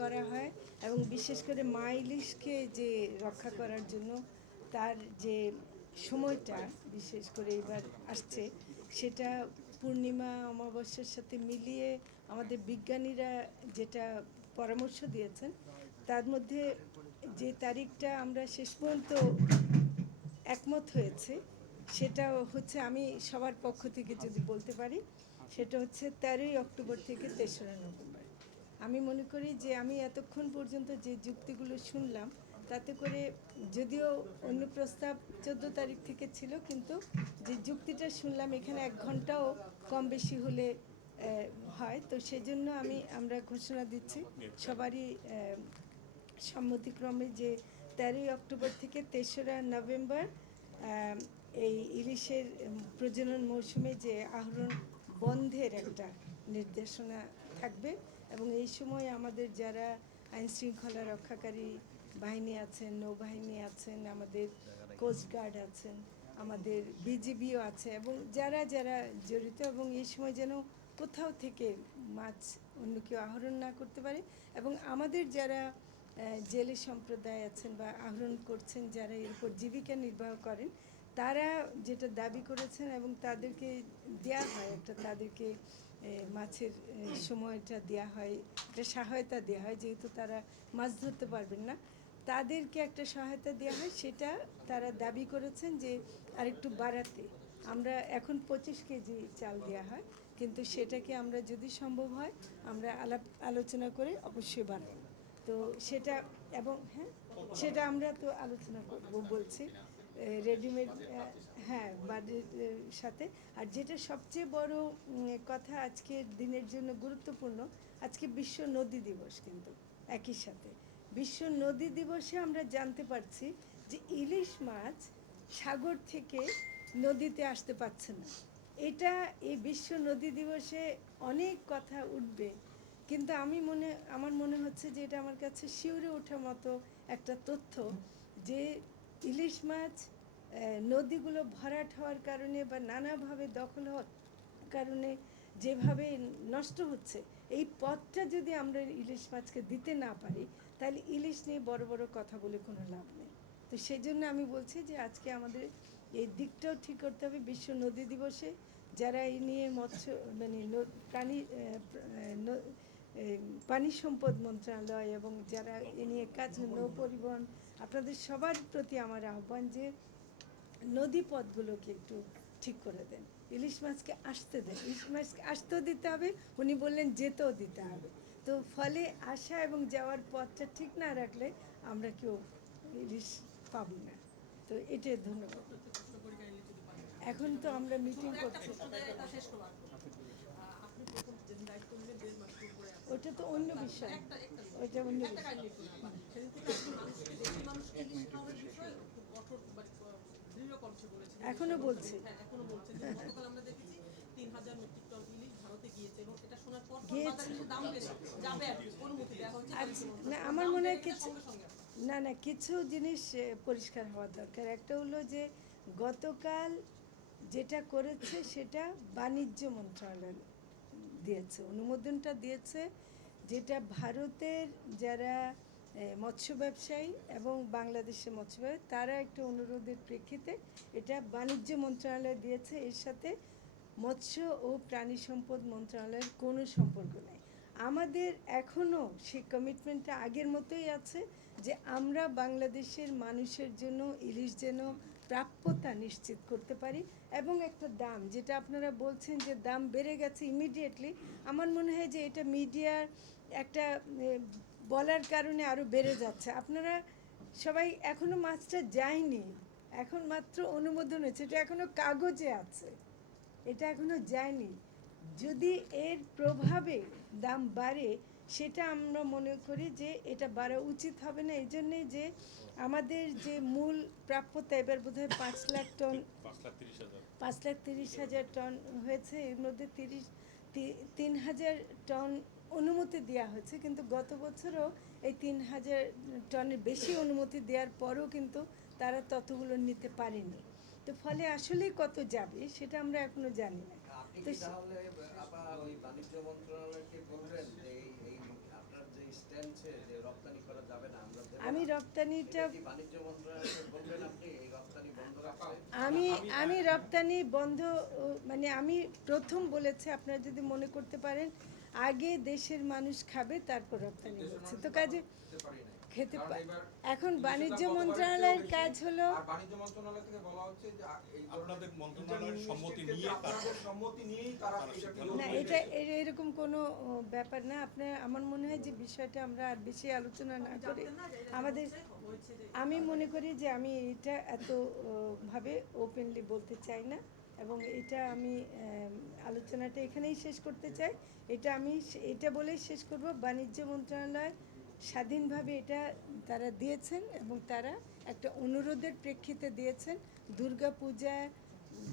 করা হয় এবং বিশেষ করে মা ইলিশকে যে রক্ষা করার জন্য তার যে সময়টা বিশেষ করে এবার আসছে সেটা পূর্ণিমা অমাবস্যার সাথে মিলিয়ে আমাদের বিজ্ঞানীরা যেটা পরামর্শ দিয়েছেন তার মধ্যে যে তারিখটা আমরা শেষ পর্যন্ত একমত হয়েছে সেটা হচ্ছে, আমি সবার পক্ষ থেকে যদি বলতে পারি, সেটা হচ্ছে 13ই অক্টোবর থেকে 3রা নভেম্বর। আমি মনে করি যে আমি এতক্ষণ পর্যন্ত যে যুক্তিগুলো শুনলাম তাতে করে যদিও অন্য প্রস্তাব 14 তারিখ থেকে ছিল, কিন্তু যে যুক্তিটা শুনলাম এখানে 1 ঘন্টাও কম বেশি হলে হয়, তো সেজন্য আমরা ঘোষণা দিচ্ছি সবারই সম্মতিক্রমে যে 13ই অক্টোবর থেকে 3রা নভেম্বর এই ইলিশের প্রজনন মৌসুমে যে আহরণ বন্ধের একটা নির্দেশনা থাকবে এবং এই সময় আমাদের যারা আইনশৃঙ্খলা রক্ষাকারী বাহিনী আছেন, নৌবাহিনী আছেন, আমাদের কোস্টগার্ড আছেন, আমাদের বিজিবিও আছে এবং যারা যারা জড়িত, এবং এই সময় যেন কোথাও থেকে মাছ অন্য কেউ আহরণ না করতে পারে এবং আমাদের যারা জেলে সম্প্রদায় আছেন বা আহরণ করছেন, যারা এর উপর জীবিকা নির্বাহ করেন, তারা যেটা দাবি করেছেন এবং তাদেরকে দেয়া হয় একটা, তাদেরকে মাছের সময়টা দেয়া হয়, একটা সহায়তা দেওয়া হয়, যেহেতু তারা মাছ ধরতে পারবেন না, তাদেরকে একটা সহায়তা দেওয়া হয়। সেটা তারা দাবি করেছেন যে আরেকটু বাড়াতে। আমরা এখন 25 কেজি চাল দেওয়া হয়, কিন্তু সেটাকে আমরা যদি সম্ভব হয় আমরা আলোচনা করে অবশ্যই বাড়াবো। তো সেটা, এবং হ্যাঁ সেটা আমরা তো আলোচনা করব বলছি রেডিমেড, হ্যাঁ বাজেটের সাথে। আর যেটা সবচেয়ে বড় কথা আজকের দিনের জন্য গুরুত্বপূর্ণ, আজকে বিশ্ব নদী দিবস, কিন্তু একই সাথে বিশ্ব নদী দিবসে আমরা জানতে পারছি যে ইলিশ মাছ সাগর থেকে নদীতে আসতে পারছে না। এটা এই বিশ্ব নদী দিবসে অনেক কথা উঠবে, কিন্তু আমার মনে হচ্ছে যে এটা আমার কাছে শিউরে ওঠার মতো একটা তথ্য যে ইলিশ মাছ নদীগুলো ভরাট হওয়ার কারণে বা নানাভাবে দখল হওয়ার কারণে যেভাবে নষ্ট হচ্ছে, এই পথটা যদি আমরা ইলিশ মাছকে দিতে না পারি তাহলে ইলিশ নিয়ে বড় বড় কথা বলে কোনো লাভ নেই। তো সেই জন্য আমি বলছি যে আজকে আমাদের এই দিকটাও ঠিক করতে হবে। বিশ্ব নদী দিবসে যারা এই নিয়ে মানে প্রাণী পানি সম্পদ মন্ত্রণালয় এবং যারা এ নিয়ে কাজ, নৌ পরিবহন, আপনাদের সবার প্রতি আমার আহ্বান যে নদী পথগুলোকে একটু ঠিক করে দেন, ইলিশ মাছকে আসতে দেন, ইলিশ মাছকে আসতেও দিতে হবে, উনি বললেন যেতেও দিতে হবে। তো ফলে আসা এবং যাওয়ার পথটা ঠিক না রাখলে আমরা কেউ ইলিশ পাবো না। তো এটাই, ধন্যবাদ। এখন তো আমরা মিটিং করছি, ওটা তো অন্য বিষয়, ওইটা অন্য বিষয়। এখনো বলছি, না আমার মনে হয় কিছু, না না কিছু জিনিস পরিষ্কার হওয়া দরকার। একটা হলো যে গতকাল যেটা করেছে সেটা বাণিজ্য মন্ত্রণালয় দিয়েছে, অনুমোদনটা দিয়েছে, যেটা ভারতের যারা মৎস্য ব্যবসায়ী এবং বাংলাদেশের মৎস্য ব্যবসায়ী তারা একটা অনুরোধের প্রেক্ষিতে এটা বাণিজ্য মন্ত্রণালয় দিয়েছে। এর সাথে মৎস্য ও প্রাণী সম্পদ মন্ত্রণালয়ের কোনো সম্পর্ক নেই। আমাদের এখনও সেই কমিটমেন্টটা আগের মতোই আছে যে আমরা বাংলাদেশের মানুষের জন্য ইলিশ যেন প্রাপ্যতা নিশ্চিত করতে পারি এবং একটা দাম, যেটা আপনারা বলছেন যে দাম বেড়ে গেছে ইমিডিয়েটলি, আমার মনে হয় যে এটা মিডিয়ার একটা বলার কারণে আরও বেড়ে যাচ্ছে। আপনারা সবাই, এখনও মাছটা যায়নি, এখন মাত্র অনুমোদন হয়েছে, এটা এখনও কাগজে আছে, এটা এখনও যায়নি। যদি এর প্রভাবে দাম বাড়ে সেটা আমরা মনে করি যে এটা বাড়া উচিত হবে না। এই জন্যে যে আমাদের যে মূল প্রাপ্যতা এবার বোধহয় 5 লাখ টন, 5,30,000 টন হয়েছে, এর মধ্যে 3,000 টন অনুমতি দেওয়া হয়েছে, কিন্তু গত বছরও এই 3,000 টনের বেশি অনুমতি দেওয়ার পরও কিন্তু তারা ততগুলো নিতে পারেনি। তো ফলে আসলেই কত যাবে সেটা আমরা এখনো জানি না। আপনি কি তাহলে ওই বাণিজ্য মন্ত্রণালয়কে বলবেন যে এই আপনার যে স্ট্যান্ড রপ্তানি করা যাবে না, আমরা দেব আমি না। রপ্তানিটা এটা কি বাণিজ্য মন্ত্রণালয়কে বলবেন আপনি এই রপ্তানি বন্ধ রাখতে? আমি রপ্তানি বন্ধ মানে আমি প্রথম বলেছি, আপনারা যদি মনে করতে পারেন আগে দেশের মানুষ খাবে তারপর রপ্তানি হচ্ছে, তো কাজে খেতে এখন বাণিজ্য মন্ত্রণালয়ের কাজ হলো, আর বাণিজ্য মন্ত্রণালয় থেকে বলা হচ্ছে যে এই আপনাদের মন্ত্রণালয়ের সম্মতি নিয়ে আপনাদের সম্মতি নিয়েই তারা না এটা এরকম কোনো ব্যাপার না। আপনার আমার মনে হয় যে বিষয়টা আমরা আর বেশি আলোচনা না করে আমাদের, আমি মনে করি যে আমি এটা এত ভাবে ওপেনলি বলতে চাই না, এবং এটা আমি আলোচনাটা এখানেই শেষ করতে চাই। এটা বলেই শেষ করব, বাণিজ্য মন্ত্রণালয় স্বাধীনভাবে এটা তারা দিয়েছেন এবং তারা একটা অনুরোধের প্রেক্ষিতে দিয়েছেন। দুর্গাপূজা,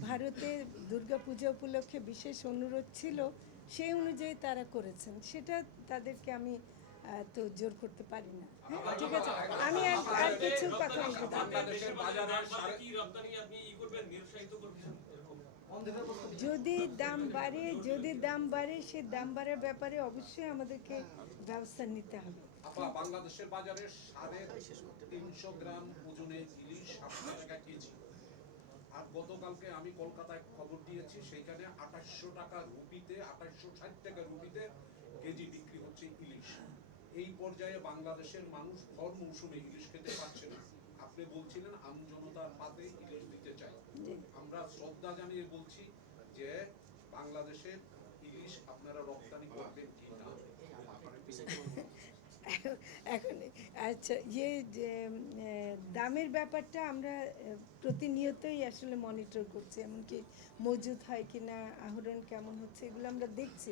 ভারতে দুর্গাপূজা উপলক্ষে বিশেষ অনুরোধ ছিল, সেই অনুযায়ী তারা করেছেন, সেটা তাদেরকে আমি তো জোর করতে পারি না। হ্যাঁ, ঠিক আছে, আমি আর কিছু কথা বলতে চাই। বাংলাদেশের বাজারে যদি দাম বাড়ে সেই দাম বাড়ার ব্যাপারে অবশ্যই আমাদেরকে ব্যবস্থা নিতে হবে। বাংলাদেশের বাজারে 350 গ্রাম ওজনের ইলিশ 700 টাকা কেজি। আর গতকালকে আমি কলকাতায় খবর দিয়েছি, সেখানে 2800 টাকা রুপিতে, 2860 টাকা রুপিতে কেজি বিক্রি হচ্ছে ইলিশ। এই পর্যায়ে বাংলাদেশের মানুষ ভর মৌসুমে ইলিশ খেতে পারছে না। আপনি বলছিলেন আমজনতার পাতে ইলিশ দিতে চাই। আমরা শ্রদ্ধা জানিয়ে বলছি যে বাংলাদেশের ইলিশ আপনারা রপ্তানি করবেন কি না। এখন আচ্ছা, যে দামের ব্যাপারটা আমরা প্রতিনিয়তই আসলে মনিটর করছি, এমনকি মজুদ হয় কি না, আহরণ কেমন হচ্ছে, এগুলো আমরা দেখছি।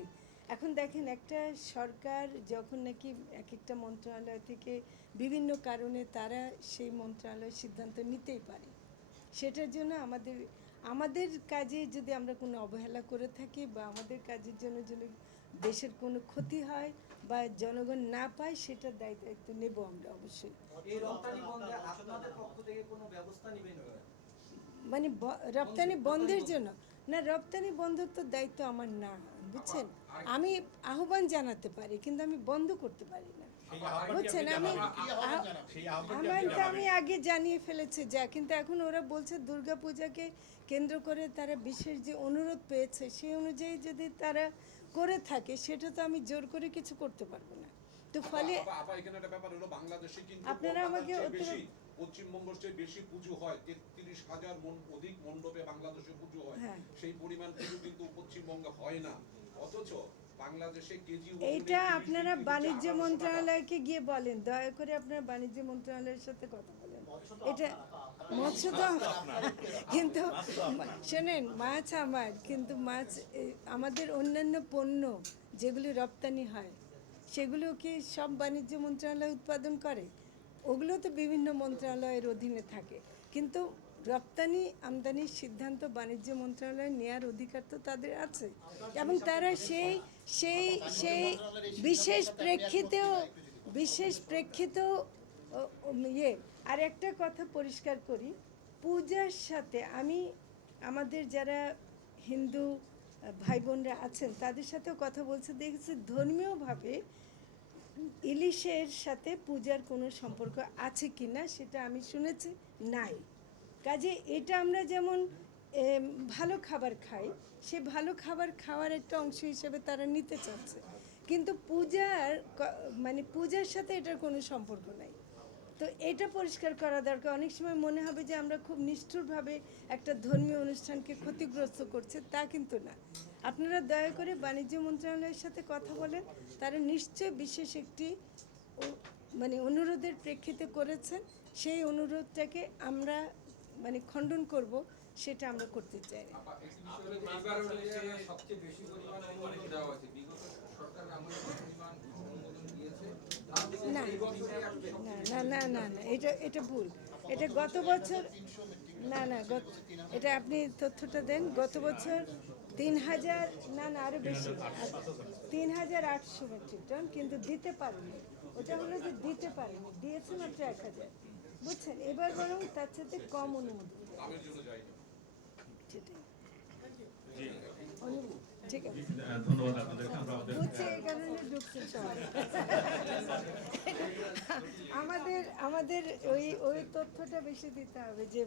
এখন দেখেন, একটা সরকার যখন নাকি এক একটা মন্ত্রণালয় থেকে বিভিন্ন কারণে তারা সেই মন্ত্রণালয়ের সিদ্ধান্ত নিতেই পারে, সেটার জন্য আমাদের কাজে যদি আমরা কোনো অবহেলা করে থাকি বা আমাদের কাজের জন্য যদি দেশের কোনো ক্ষতি হয় বা জনগণ না পায়, সেটার দায়িত্ব নেব আমরা অবশ্যই। এই রপ্তানি বন্ধে আপনাদের পক্ষ থেকে কোনো ব্যবস্থা নেবেন কিনা? মানে রপ্তানি বন্ধের জন্য না, রপ্তানি বন্ধের তো দায়িত্ব আমার না, বুঝছেন। আমি আহ্বান জানাতে পারি কিন্তু আমি বন্ধ করতে পারি না, বুঝছেন। আমি আগে জানিয়ে ফেলেছি যা, কিন্তু এখন ওরা বলছে দুর্গাপূজাকে কেন্দ্র করে তারা বিশেষ যে অনুরোধ পেয়েছে সেই অনুযায়ী যদি তারা করে থাকে, সেটা তো আমি জোর করে কিছু করতে পারবো না। তো ফলে এখানে একটা ব্যাপার হলো, বাংলাদেশে কিন্তু আপনারা আমাকে পশ্চিমবঙ্গের চেয়ে বেশি পুজো হয়, 33,000 অধিক মণ্ডপে বাংলাদেশে পুজো হয়। সেই পরিমাণ পুজো কিন্তু পশ্চিমবঙ্গে হয় না, অথচ বাংলাদেশে কেজি এইটা আপনারা বাণিজ্য মন্ত্রণালয়কে গিয়ে বলেন, দয়া করে আপনারা বাণিজ্য মন্ত্রণালয়ের সাথে কথা বলেন। এটা মৎস্য তো কিন্তু শোনেন, মাছ আমার, কিন্তু মাছ আমাদের অন্যান্য পণ্য যেগুলি রপ্তানি হয় সেগুলো কি সব বাণিজ্য মন্ত্রণালয় উৎপাদন করে? ওগুলো তো বিভিন্ন মন্ত্রণালয়ের অধীনে থাকে, কিন্তু রপ্তানি আমদানির সিদ্ধান্ত বাণিজ্য মন্ত্রণালয় নেওয়ার অধিকার তো তাদের আছে, এবং তারা সেই সেই সেই বিশেষ প্রেক্ষিতেও আর একটা কথা পরিষ্কার করি, পূজার সাথে আমাদের যারা হিন্দু ভাই বোনরা আছেন তাদের সাথেও কথা বলছে, দেখেছি ধর্মীয়ভাবে ইলিশের সাথে পূজার কোনো সম্পর্ক আছে কি না সেটা আমি শুনেছি নাই। কাজে এটা আমরা যেমন ভালো খাবার খাই, সে ভালো খাবার খাওয়ার একটা অংশ হিসেবে তারা নিতে চাচ্ছে, কিন্তু পূজার সাথে এটার কোনো সম্পর্ক নাই। তো এটা পরিষ্কার করা দরকার। অনেক সময় মনে হবে যে আমরা খুব নিষ্ঠুরভাবে একটা ধর্মীয় অনুষ্ঠানকে ক্ষতিগ্রস্ত করছে, তা কিন্তু না। আপনারা দয়া করে বাণিজ্য মন্ত্রণালয়ের সাথে কথা বলেন, তারা নিশ্চয় বিশেষ একটি অনুরোধের প্রেক্ষিতে করেছেন, সেই অনুরোধটাকে আমরা খণ্ডন করব, সেটা আমরা করতে চাই না। সবচেয়ে বেশি পরিমাণ অনুমোদন দেওয়া হয়েছে, বিগত সরকার আমলে পরিমাণ অনুমোদন দিয়েছে না, এটা ভুল। এটা গত বছর এটা আপনি তথ্যটা দেন। গত বছর 3,000 আরো বেশি, 3,800 মেট্রিক টন, কিন্তু দিতে পারেনি। ওটা হলো যে দিতে পারেনি, দিয়েছে মাত্র 1,000, বুঝছেন। এবার বরং তার সাথে কম অনুমোদন, ঠিক আছে। ধন্যবাদ আপনাদেরকে। বুঝছে, এই কারণে ঢুকছে সবাই। আমাদের আমাদের ওই তথ্যটা বেশি দিতে হবে যে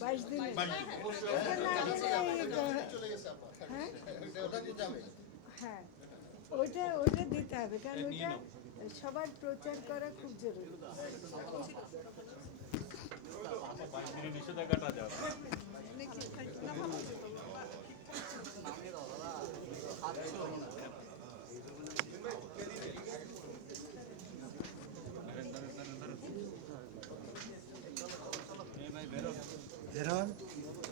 22 দিন হ্যাঁ হ্যাঁ ওইটা দিতে হবে কারণ ওইটা সবার প্রচার করা খুব জরুরি। নিষেধাজ্ঞাটা যাও বেরোন